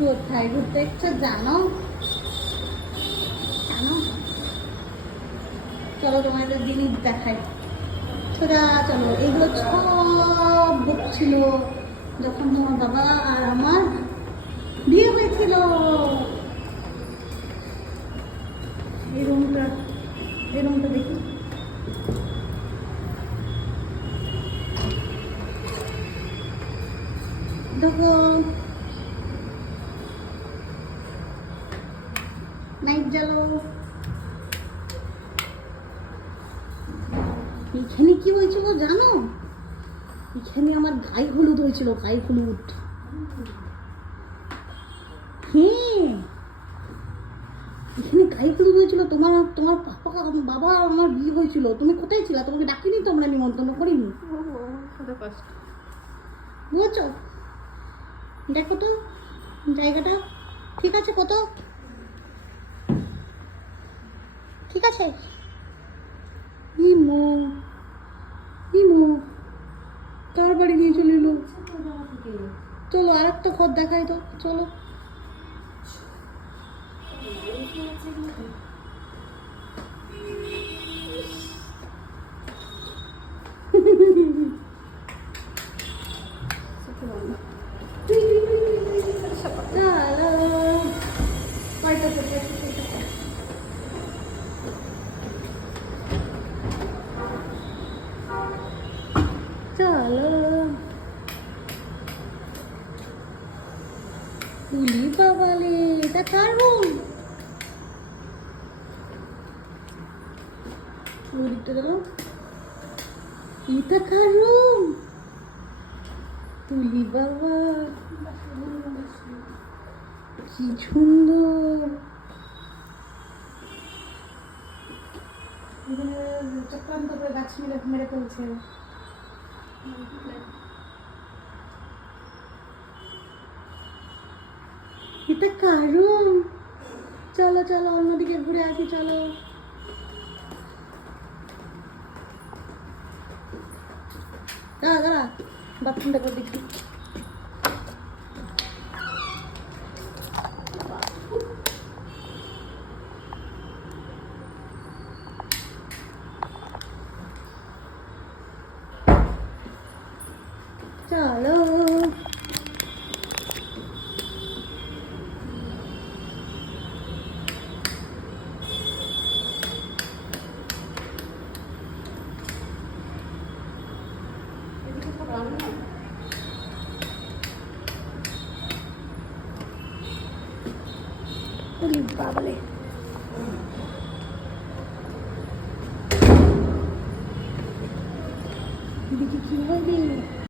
কোথায় ঘুরতে ইচ্ছে জানো? জানো, চলো তোমাদের জিনিস দেখাই। সোজা চলো, এগুলো সব বুক ছিল যখন তোমার বাবা আর আমার বিয়ে হয়েছিল। এই রুমটা, এই রুমটা দেখি। দেখো, নাইট জ্বালো। এখানে কি হয়েছিল জানো? এখানে আমার গায়ে হলুদ হয়েছিল, গায়ে হলুদ। হ্যাঁ, এখানে গায়ে হলুদ হয়েছিল। তোমার তোমার বাবা আর আমার বিয়ে হয়েছিল। তুমি কোথায় ছিলা? তোমাকে ডাকিনি তো, আমরা নিমন্ত্রণ করিনি। বুঝছো? দেখো তো জায়গাটা ঠিক আছে? কত ঠিক আছে? ইমো ইমো, কার বাড়ি নিয়ে চলে এলো? চলো আর একটা ঘর দেখাই তো, চলো। চলো, উলি বাবালে, এটা কার রুম? ওদিকটা দেখো, এটা কার রুম? উলি বাবা, কি সুন্দর। চক্রান্ত করে গাছ মেরে মেরে ফেলছে। এটা কার রুম? চলো চলো অন্যদিকে ঘুরে আসি, চলো। দাঁড়া দাঁড়া, বাথরুমটা করে দেখি। চলো, উলি বাবালে, দেখি কি হবে।